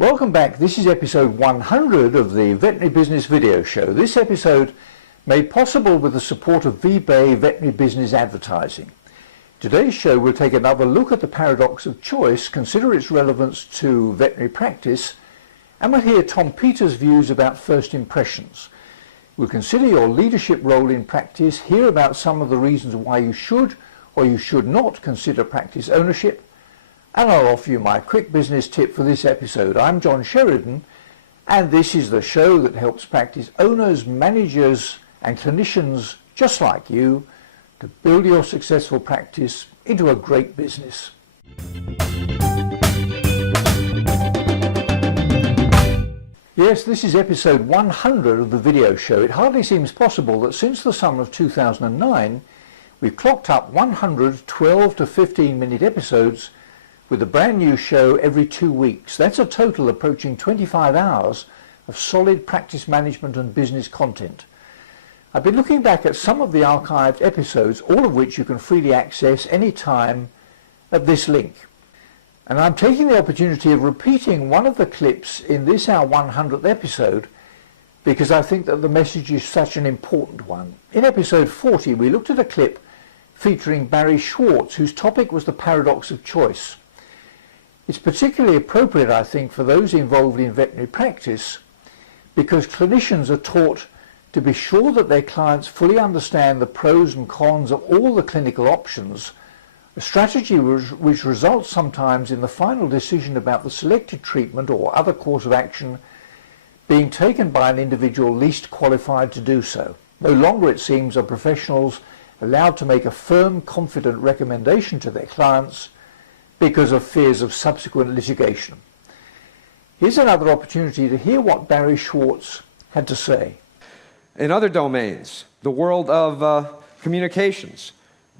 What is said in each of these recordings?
Welcome back. This is episode 100 of the Veterinary Business Video Show. This episode made possible with the support of VBay Veterinary Business Advertising. Today's show will take another look at the paradox of choice, consider its relevance to veterinary practice, and we'll hear Tom Peters' views about first impressions. We'll consider your leadership role in practice, hear about some of the reasons why you should or you should not consider practice ownership, and I'll offer you my quick business tip for this episode. I'm John Sheridan, and this is the show that helps practice owners, managers, and clinicians just like you to build your successful practice into a great business. Yes, this is episode 100 of the video show. It hardly seems possible that since the summer of 2009, we've clocked up 100 12 to 15-minute episodes with a brand new show every 2 weeks. That's a total approaching 25 hours of solid practice management and business content. I've been looking back at some of the archived episodes, all of which you can freely access any time at this link. And I'm taking the opportunity of repeating one of the clips in this our 100th episode because I think that the message is such an important one. In episode 40, we looked at a clip featuring Barry Schwartz, whose topic was the paradox of choice. It's particularly appropriate, I think, for those involved in veterinary practice because clinicians are taught to be sure that their clients fully understand the pros and cons of all the clinical options, a strategy which results sometimes in the final decision about the selected treatment or other course of action being taken by an individual least qualified to do so. No longer, it seems, are professionals allowed to make a firm, confident recommendation to their clients because of fears of subsequent litigation. Here's another opportunity to hear what Barry Schwartz had to say. In other domains, the world of communications,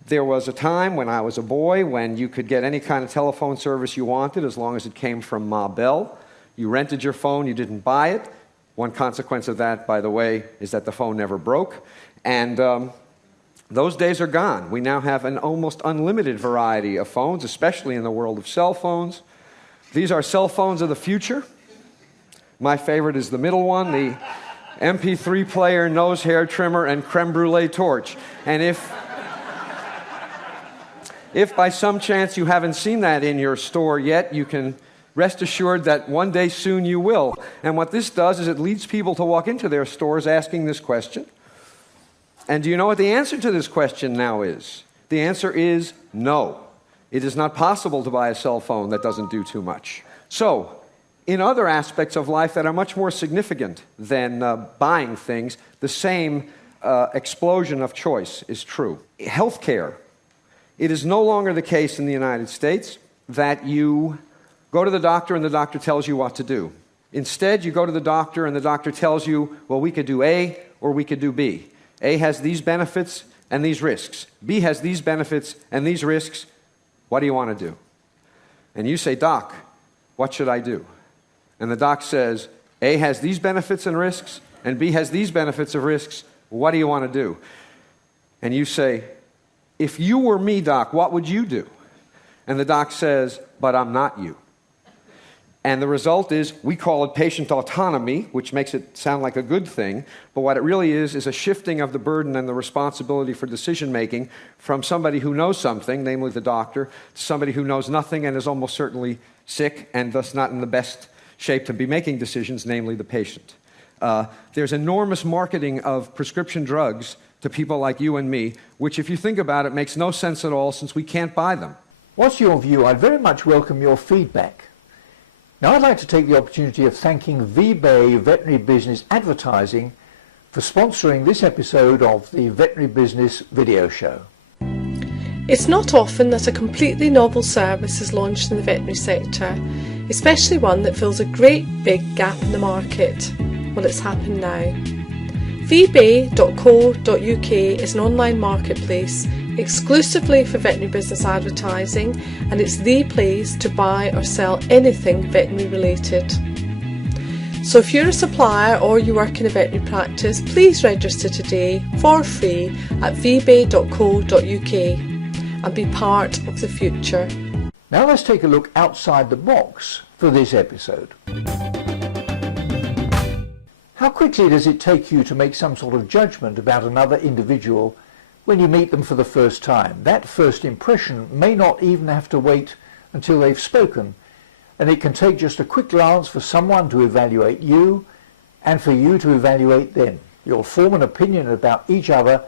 there was a time when I was a boy when you could get any kind of telephone service you wanted as long as it came from Ma Bell. You rented your phone, you didn't buy it. One consequence of that, by the way, is that the phone never broke. And those days are gone. We now have an almost unlimited variety of phones, especially in the world of cell phones. These are cell phones of the future. My favorite is the middle one, the MP3 player, nose hair trimmer, and creme brulee torch. And if by some chance you haven't seen that in your store yet, you can rest assured that one day soon you will. And what this does is it leads people to walk into their stores asking this question. And do you know what the answer to this question now is? The answer is no. It is not possible to buy a cell phone that doesn't do too much. So, in other aspects of life that are much more significant than buying things, the same explosion of choice is true. Healthcare. It is no longer the case in the United States that you go to the doctor and the doctor tells you what to do. Instead, you go to the doctor and the doctor tells you, well, we could do A or we could do B. A has these benefits and these risks. B has these benefits and these risks. What do you want to do? And you say, Doc, what should I do? And the doc says, A has these benefits and risks, and B has these benefits and risks. What do you want to do? And you say, if you were me, Doc, what would you do? And the doc says, but I'm not you. And the result is, we call it patient autonomy, which makes it sound like a good thing, but what it really is a shifting of the burden and the responsibility for decision-making from somebody who knows something, namely the doctor, to somebody who knows nothing and is almost certainly sick and thus not in the best shape to be making decisions, namely the patient. There's enormous marketing of prescription drugs to people like you and me, which if you think about it makes no sense at all since we can't buy them. What's your view? I'd very much welcome your feedback. Now I'd like to take the opportunity of thanking VBay Veterinary Business Advertising for sponsoring this episode of the Veterinary Business Video Show. It's not often that a completely novel service is launched in the veterinary sector, especially one that fills a great big gap in the market. Well, it's happened now. VBay.co.uk is an online marketplace exclusively for veterinary business advertising, and it's the place to buy or sell anything veterinary related. So if you're a supplier or you work in a veterinary practice, please register today for free at vbay.co.uk and be part of the future. Now let's take a look outside the box for this episode. How quickly does it take you to make some sort of judgment about another individual when you meet them for the first time? That first impression may not even have to wait until they've spoken, and it can take just a quick glance for someone to evaluate you and for you to evaluate them. You'll form an opinion about each other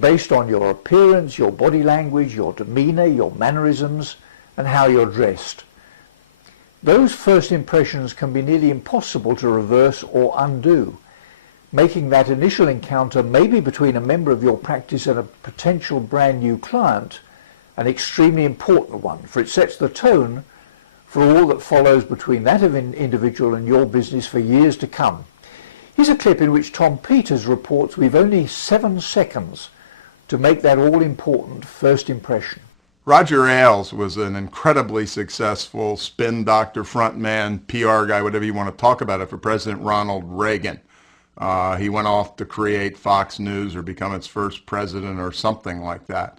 based on your appearance, your body language, your demeanor, your mannerisms, and how you're dressed. Those first impressions can be nearly impossible to reverse or undo, making that initial encounter, maybe between a member of your practice and a potential brand new client, an extremely important one, for it sets the tone for all that follows between that of an individual and your business for years to come. Here's a clip in which Tom Peters reports we've only 7 seconds to make that all-important first impression. Roger Ailes was an incredibly successful spin doctor, frontman, PR guy, whatever you want to talk about it, for President Ronald Reagan. He went off to create Fox News or become its first president or something like that.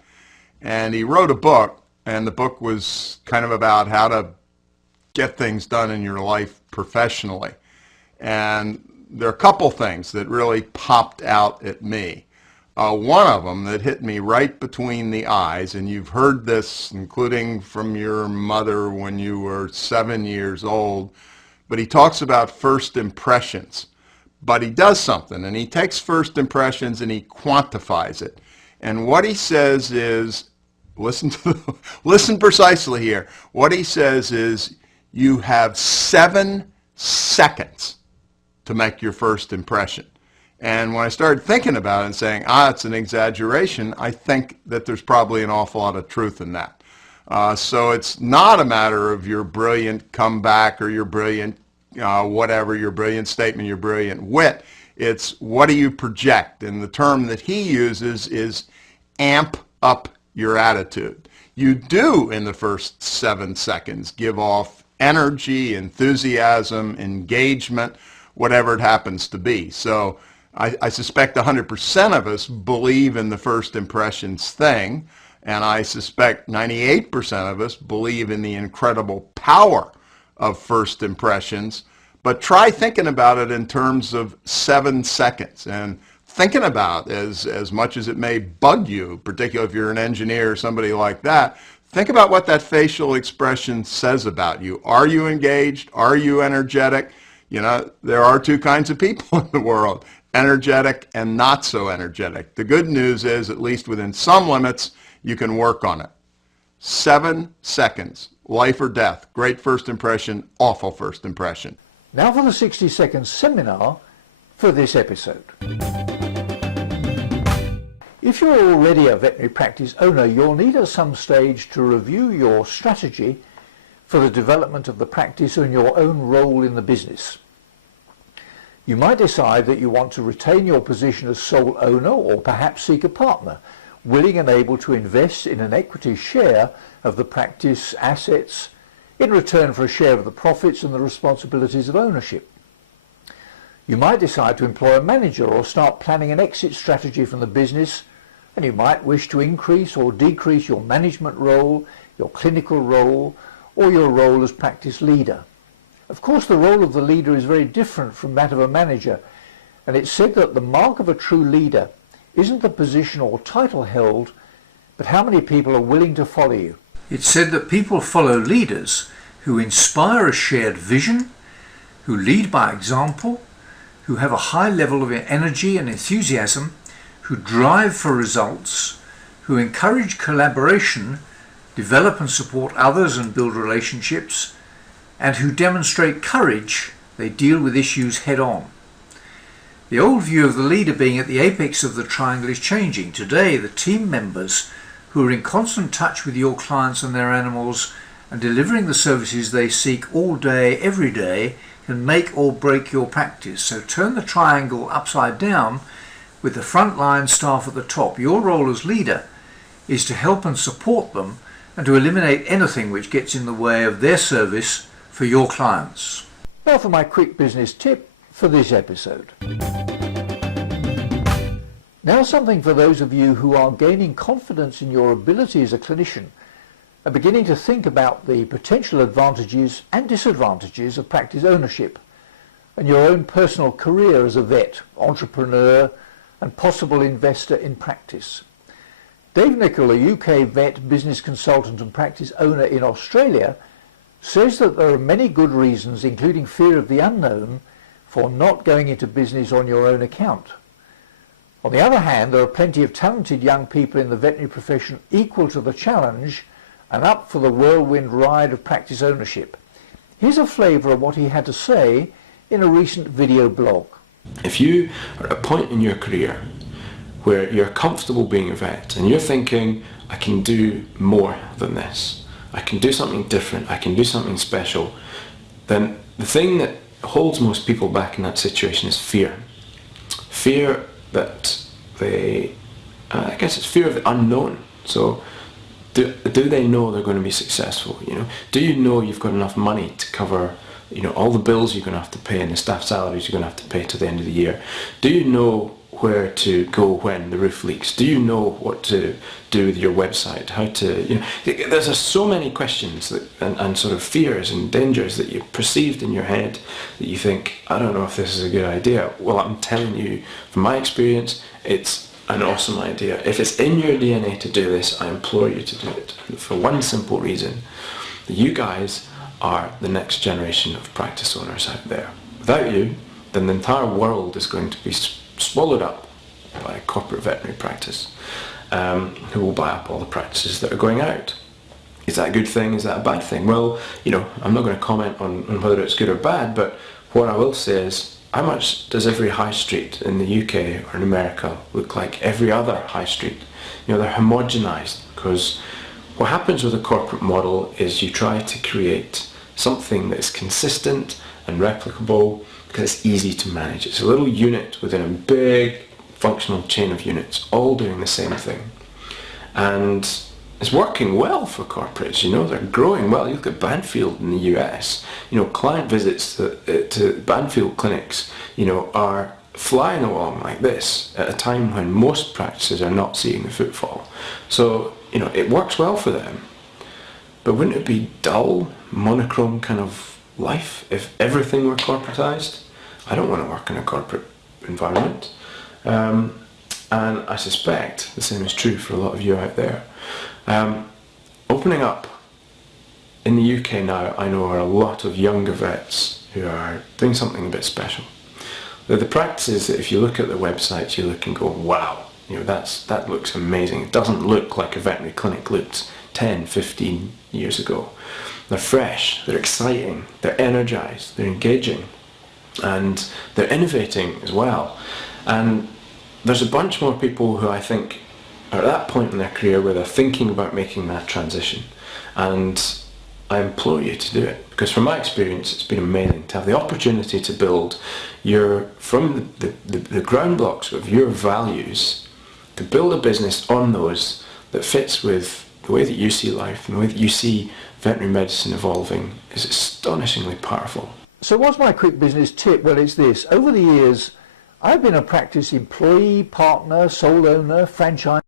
And he wrote a book, and the book was kind of about how to get things done in your life professionally. And there are a couple things that really popped out at me. One of them that hit me right between the eyes, and you've heard this including from your mother when you were 7 years old, but he talks about first impressions. But he does something, and he takes first impressions and he quantifies it. And what he says is, listen precisely here, what he says is you have 7 seconds to make your first impression. And when I started thinking about it and saying, it's an exaggeration, I think that there's probably an awful lot of truth in that. So it's not a matter of your brilliant comeback or your brilliant whatever, your brilliant statement, your brilliant wit. It's what do you project? And the term that he uses is amp up your attitude. You do, in the first 7 seconds, give off energy, enthusiasm, engagement, whatever it happens to be. So I suspect 100% of us believe in the first impressions thing, and I suspect 98% of us believe in the incredible power of first impressions. But try thinking about it in terms of 7 seconds, and thinking about as much as it may bug you, particularly if you're an engineer or somebody like that, think about what that facial expression says about you. Are you engaged? Are you energetic? You know, there are 2 kinds of people in the world, energetic and not so energetic. The good news is, at least within some limits, you can work on it. 7 seconds, life or death, great first impression, awful first impression. Now for the 60-second seminar for this episode. If you're already a veterinary practice owner, you'll need at some stage to review your strategy for the development of the practice and your own role in the business. You might decide that you want to retain your position as sole owner, or perhaps seek a partner willing and able to invest in an equity share of the practice assets in return for a share of the profits and the responsibilities of ownership. You might decide to employ a manager or start planning an exit strategy from the business, and you might wish to increase or decrease your management role, your clinical role, or your role as practice leader. Of course, the role of the leader is very different from that of a manager, and it's said that the mark of a true leader isn't the position or title held, but how many people are willing to follow you. It's said that people follow leaders who inspire a shared vision, who lead by example, who have a high level of energy and enthusiasm, who drive for results, who encourage collaboration, develop and support others and build relationships, and who demonstrate courage. They deal with issues head on. The old view of the leader being at the apex of the triangle is changing. Today, the team members who are in constant touch with your clients and their animals and delivering the services they seek all day, every day, can make or break your practice. So turn the triangle upside down with the frontline staff at the top. Your role as leader is to help and support them and to eliminate anything which gets in the way of their service for your clients. Now for my quick business tip for this episode. Now something for those of you who are gaining confidence in your ability as a clinician are beginning to think about the potential advantages and disadvantages of practice ownership and your own personal career as a vet, entrepreneur and possible investor in practice. Dave Nichol, a UK vet, business consultant and practice owner in Australia, says that there are many good reasons, including fear of the unknown, for not going into business on your own account. On the other hand, there are plenty of talented young people in the veterinary profession equal to the challenge and up for the whirlwind ride of practice ownership. Here's a flavour of what he had to say in a recent video blog. If you are at a point in your career where you're comfortable being a vet and you're thinking, I can do more than this, I can do something different, I can do something special, then the thing that holds most people back in that situation is fear. Fear that I guess it's fear of the unknown. So do they know they're going to be successful? You know, do you know you've got enough money to cover, you know, all the bills you're going to have to pay and the staff salaries you're going to have to pay to the end of the year? Do you know where to go when the roof leaks? Do you know what to do with your website? How to, you know, there's just so many questions that, and sort of fears and dangers that you've perceived in your head that you think, I don't know if this is a good idea. Well, I'm telling you, from my experience, it's an awesome idea. If it's in your DNA to do this, I implore you to do it. For one simple reason, that you guys are the next generation of practice owners out there. Without you, then the entire world is going to be swallowed up by corporate veterinary practice, who will buy up all the practices that are going out. Is that a good thing? Is that a bad thing? Well, you know, I'm not going to comment on whether it's good or bad, but what I will say is, how much does every high street in the UK or in America look like every other high street? You know, they're homogenized, because what happens with a corporate model is you try to create something that's consistent and replicable because it's easy to manage. It's a little unit within a big functional chain of units, all doing the same thing. And it's working well for corporates, you know, they're growing well. You look at Banfield in the US, you know, client visits to Banfield clinics, you know, are flying along like this at a time when most practices are not seeing the footfall. So, you know, it works well for them. But wouldn't it be dull, monochrome kind of life if everything were corporatized? I don't want to work in a corporate environment. And I suspect the same is true for a lot of you out there. Opening up in the UK now, I know, are a lot of younger vets who are doing something a bit special. They're the practices that if you look at the websites, you look and go, wow, you know, that looks amazing. It doesn't look like a veterinary clinic looked 10, 15 years ago. They're fresh, they're exciting, they're energized, they're engaging, and they're innovating as well. And there's a bunch more people who I think are at that point in their career where they're thinking about making that transition. And I implore you to do it, because from my experience it's been amazing to have the opportunity to build from the ground blocks of your values, to build a business on those that fits with the way that you see life and the way that you see veterinary medicine evolving is astonishingly powerful. So what's my quick business tip? Well, it's this. Over the years, I've been a practice employee, partner, sole owner, franchisee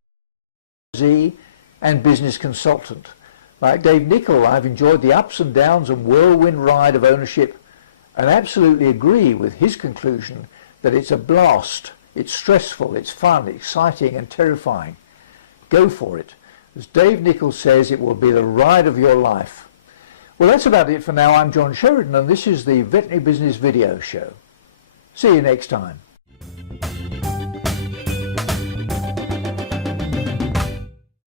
and business consultant. Like Dave Nichol, I've enjoyed the ups and downs and whirlwind ride of ownership and absolutely agree with his conclusion that it's a blast, it's stressful, it's fun, exciting and terrifying. Go for it. As Dave Nichol says, it will be the ride of your life. Well, that's about it for now. I'm John Sheridan and this is the Veterinary Business Video Show. See you next time.